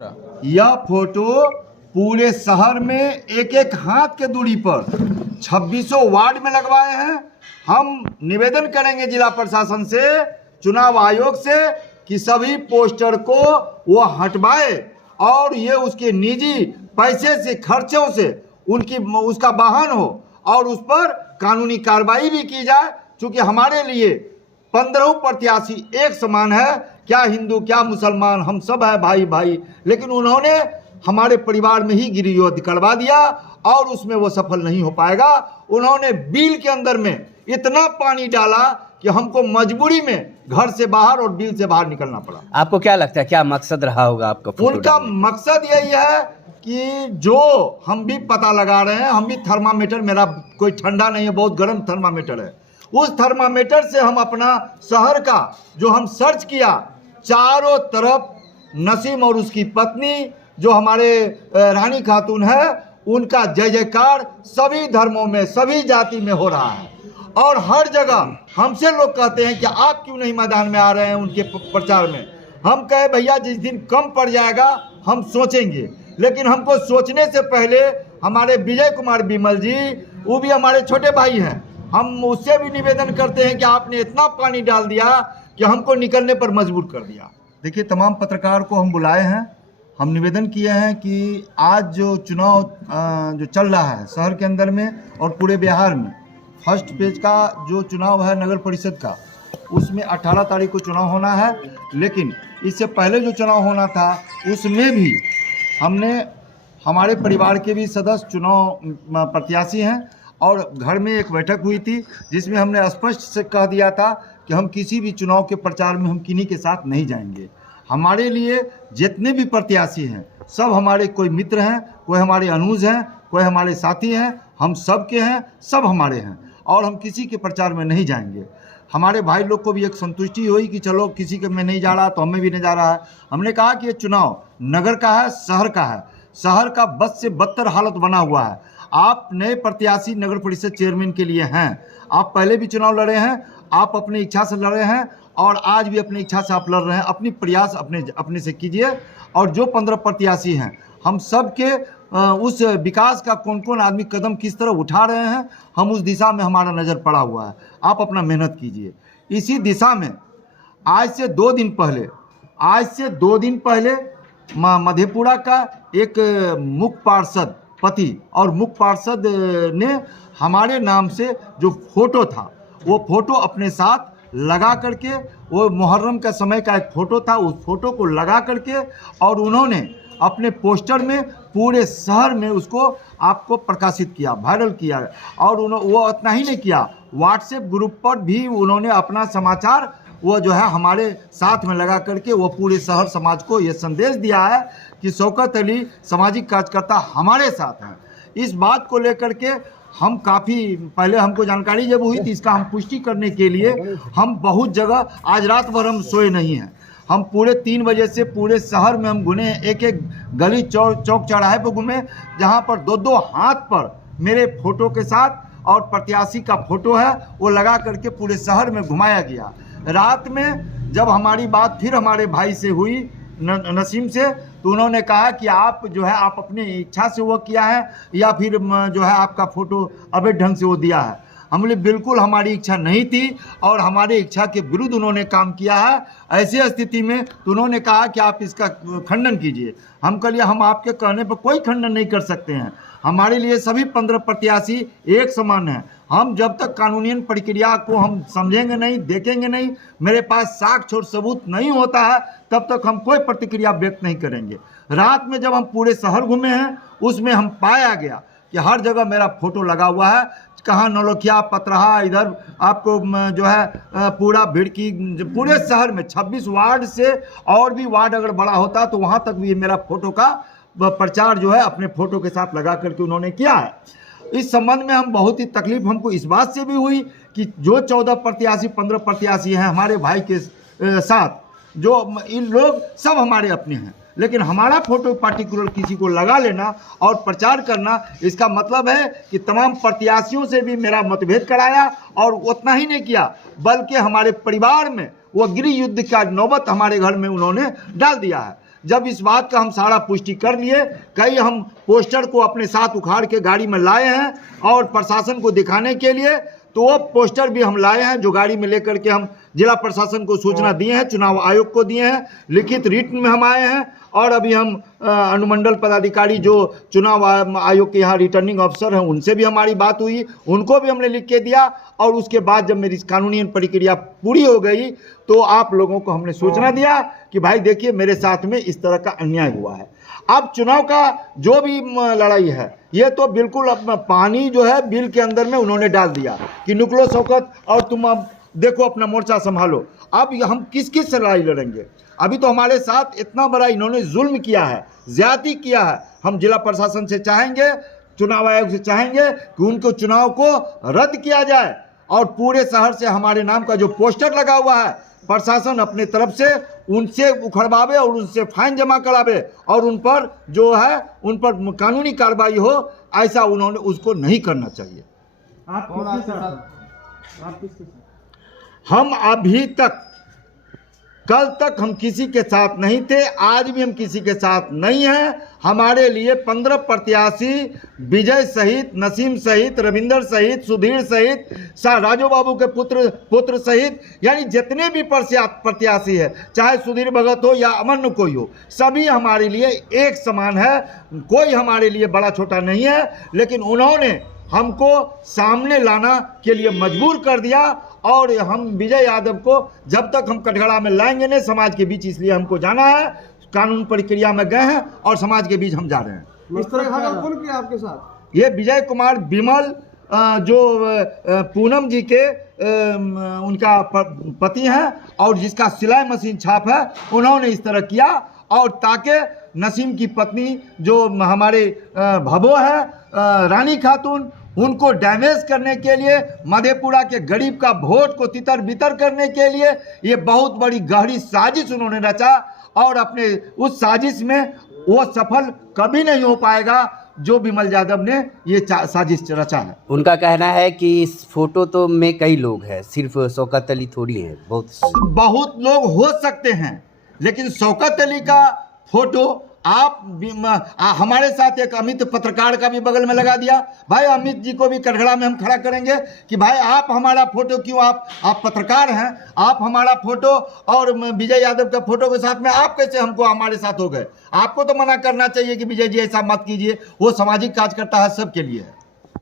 यह फोटो पूरे शहर में एक एक हाथ के दूरी पर 2600 वार्ड में लगवाए हैं। हम निवेदन करेंगे जिला प्रशासन से, चुनाव आयोग से कि सभी पोस्टर को वो हटवाए और ये उसके निजी पैसे से, खर्चों से उसका वाहन हो और उस पर कानूनी कार्रवाई भी की जाए। क्योंकि हमारे लिए 15 प्रत्याशी एक समान है, क्या हिंदू क्या मुसलमान, हम सब है भाई भाई। लेकिन उन्होंने हमारे परिवार में ही गिरियुद्ध करवा दिया और उसमें वो सफल नहीं हो पाएगा। उन्होंने बिल के अंदर में इतना पानी डाला कि हमको मजबूरी में घर से बाहर और बिल से बाहर निकलना पड़ा। आपको क्या लगता है, क्या मकसद रहा होगा आपका? उनका मकसद यही है कि जो हम भी पता लगा रहे हैं, हम भी थर्मामीटर, मेरा कोई ठंडा नहीं है, बहुत गर्म थर्मामीटर है, उस थर्मामीटर से हम अपना शहर का जो हम सर्च किया, चारों तरफ नसीम और उसकी पत्नी जो हमारे रानी खातून है, उनका जय जयकार सभी धर्मों में, सभी जाति में हो रहा है। और हर जगह हमसे लोग कहते हैं कि आप क्यों नहीं मैदान में आ रहे हैं उनके प्रचार में। हम कहे भैया जिस दिन कम पड़ जाएगा हम सोचेंगे, लेकिन हमको सोचने से पहले हमारे विजय कुमार विमल जी, वो भी हमारे छोटे भाई हैं, हम उससे भी निवेदन करते हैं कि आपने इतना पानी डाल दिया कि हमको निकलने पर मजबूर कर दिया। देखिए, तमाम पत्रकार को हम बुलाए हैं, हम निवेदन किए हैं कि आज जो चुनाव जो चल रहा है शहर के अंदर में और पूरे बिहार में, फर्स्ट पेज का जो चुनाव है नगर परिषद का, उसमें 18 तारीख को चुनाव होना है। लेकिन इससे पहले जो चुनाव होना था उसमें भी हमने, हमारे परिवार के भी सदस्य चुनाव प्रत्याशी हैं और घर में एक बैठक हुई थी जिसमें हमने स्पष्ट से कह दिया था कि हम किसी भी चुनाव के प्रचार में हम किन्हीं के साथ नहीं जाएंगे। हमारे लिए जितने भी प्रत्याशी हैं सब हमारे कोई मित्र हैं, कोई हमारे अनुज हैं, कोई हमारे साथी हैं, हम सब के हैं, सब हमारे हैं और हम किसी के प्रचार में नहीं जाएंगे। हमारे भाई लोग को भी एक संतुष्टि हुई कि चलो किसी के में नहीं जा रहा तो हमें भी नहीं जा रहा है। हमने कहा कि ये चुनाव नगर का है, शहर का है, शहर का बद से बदतर हालत बना हुआ है। आप नए प्रत्याशी नगर परिषद चेयरमैन के लिए हैं, आप पहले भी चुनाव लड़े हैं, आप अपनी इच्छा से लड़ रहे हैं और आज भी अपनी इच्छा से आप लड़ रहे हैं। अपनी प्रयास अपने से कीजिए और जो 15 प्रत्याशी हैं, हम सब के उस विकास का कौन कौन आदमी कदम किस तरह उठा रहे हैं, हम उस दिशा में हमारा नज़र पड़ा हुआ है। आप अपना मेहनत कीजिए। इसी दिशा में आज से 2 दिन पहले मधेपुरा का एक मुख्य पार्षद पति और मुख्य पार्षद ने हमारे नाम से जो फोटो था, वो फोटो अपने साथ लगा करके, वो मुहर्रम का समय का एक फ़ोटो था, उस फोटो को लगा करके और उन्होंने अपने पोस्टर में पूरे शहर में उसको आपको प्रकाशित किया, वायरल किया। और वो इतना ही नहीं किया, व्हाट्सएप ग्रुप पर भी उन्होंने अपना समाचार वो जो है हमारे साथ में लगा करके वो पूरे शहर समाज को ये संदेश दिया है कि शौकत अली सामाजिक कार्यकर्ता हमारे साथ हैं। इस बात को लेकर के हम काफ़ी पहले हमको जानकारी जब हुई थी, इसका हम पुष्टि करने के लिए हम बहुत जगह, आज रात भर हम सोए नहीं हैं, हम पूरे 3 बजे से पूरे शहर में हम घूमे, एक एक गली चौक चौराहे पर घूमे, जहां पर 2-2 हाथ पर मेरे फोटो के साथ और प्रत्याशी का फोटो है वो लगा करके पूरे शहर में घुमाया गया। रात में जब हमारी बात फिर हमारे भाई से हुई नसीम से, तो उन्होंने कहा कि आप जो है आप अपनी इच्छा से वो किया है या फिर जो है आपका फ़ोटो अवैध ढंग से वो दिया है। हम बोले बिल्कुल हमारी इच्छा नहीं थी और हमारे इच्छा के विरुद्ध उन्होंने काम किया है। ऐसी स्थिति में तो उन्होंने कहा कि आप इसका खंडन कीजिए। हम कह लिया हम आपके कहने पर कोई खंडन नहीं कर सकते हैं, हमारे लिए सभी 15 प्रत्याशी एक समान हैं। हम जब तक कानूनी प्रक्रिया को हम समझेंगे नहीं, देखेंगे नहीं, मेरे पास साक्ष्य और सबूत नहीं होता है, तब तक हम कोई प्रतिक्रिया व्यक्त नहीं करेंगे। रात में जब हम पूरे शहर घूमे हैं, उसमें हम पाया गया कि हर जगह मेरा फोटो लगा हुआ है, कहाँ नौलखिया, पतरहा, इधर आपको जो है पूरा भिड़की, पूरे शहर में 26 वार्ड से और भी वार्ड अगर बड़ा होता तो वहाँ तक भी मेरा फोटो का प्रचार जो है अपने फोटो के साथ लगा करके उन्होंने किया है। इस संबंध में हम बहुत ही तकलीफ हमको इस बात से भी हुई कि जो 14 प्रत्याशी 15 प्रत्याशी हैं हमारे भाई के साथ, जो इन लोग सब हमारे अपने हैं, लेकिन हमारा फोटो पार्टिकुलर किसी को लगा लेना और प्रचार करना, इसका मतलब है कि तमाम प्रत्याशियों से भी मेरा मतभेद कराया और उतना ही नहीं किया बल्कि हमारे परिवार में वो गृह युद्ध का नौबत हमारे घर में उन्होंने डाल दिया है। जब इस बात का हम सारा पुष्टि कर लिए, कई हम पोस्टर को अपने साथ उखाड़ के गाड़ी में लाए हैं और प्रशासन को दिखाने के लिए, तो वो पोस्टर भी हम लाए हैं जो गाड़ी में लेकर के हम जिला प्रशासन को सूचना दिए हैं, चुनाव आयोग को दिए हैं, लिखित रिटन में हम आए हैं। और अभी हम अनुमंडल पदाधिकारी जो चुनाव आयोग के यहाँ रिटर्निंग अफसर हैं उनसे भी हमारी बात हुई, उनको भी हमने लिख के दिया। और उसके बाद जब मेरी कानूनी प्रक्रिया पूरी हो गई तो आप लोगों को हमने सूचना दिया कि भाई देखिए मेरे साथ में इस तरह का अन्याय हुआ है। अब चुनाव का जो भी लड़ाई है ये तो बिल्कुल अब पानी जो है बिल के अंदर में उन्होंने डाल दिया कि निकलो शौकत और तुम अब देखो अपना मोर्चा संभालो। अब हम किस किस से लड़ाई लड़ेंगे? अभी तो हमारे साथ इतना बड़ा इन्होंने जुल्म किया है, ज्यादती किया है। हम जिला प्रशासन से चाहेंगे, चुनाव आयोग से चाहेंगे कि उनको चुनाव को रद्द किया जाए और पूरे शहर से हमारे नाम का जो पोस्टर लगा हुआ है प्रशासन अपने तरफ से उनसे उखड़वावे और उनसे फाइन जमा करावे और उन पर जो है उन पर कानूनी कार्रवाई हो, ऐसा उन्होंने उसको नहीं करना चाहिए। हम अभी तक, कल तक हम किसी के साथ नहीं थे, आज भी हम किसी के साथ नहीं हैं। हमारे लिए 15 प्रत्याशी विजय सहित, नसीम सहित, रविंदर सहित, सुधीर सहित, राजू बाबू के पुत्र सहित, यानी जितने भी प्रत्याशी है, चाहे सुधीर भगत हो या अमन कोई हो, सभी हमारे लिए एक समान है। कोई हमारे लिए बड़ा छोटा नहीं है। लेकिन उन्होंने हमको सामने लाना के लिए मजबूर कर दिया और हम विजय यादव को जब तक हम कटघड़ा में लाएंगे नहीं समाज के बीच, इसलिए हमको जाना है। कानून प्रक्रिया में गए हैं और समाज के बीच हम जा रहे हैं। इस तरह का कौन किया आपके साथ? ये विजय कुमार विमल जो पूनम जी के उनका पति हैं और जिसका सिलाई मशीन छाप है, उन्होंने इस तरह किया। और ताकि नसीम की पत्नी जो हमारे भभो है रानी खातून, उनको डैमेज करने के लिए, मधेपुरा के गरीब का वोट को तितर बितर करने के लिए ये बहुत बड़ी गहरी साजिश उन्होंने रचा। और अपने उस साजिश में वो सफल कभी नहीं हो पाएगा जो विमल यादव ने ये साजिश रचा है। उनका कहना है कि इस फोटो तो में कई लोग हैं, सिर्फ शौकत अली थोड़ी है। बहुत लोग हो सकते हैं, लेकिन शौकत अली का फोटो आप हमारे साथ एक अमित पत्रकार का भी बगल में लगा दिया। भाई अमित जी को भी कटघड़ा में हम खड़ा करेंगे कि भाई आप हमारा फोटो क्यों, आप पत्रकार हैं, आप हमारा फोटो और विजय यादव का फोटो के साथ में आप कैसे हमको हमारे साथ हो गए? आपको तो मना करना चाहिए कि विजय जी ऐसा मत कीजिए, वो सामाजिक कार्यकर्ता है, सबके लिए है।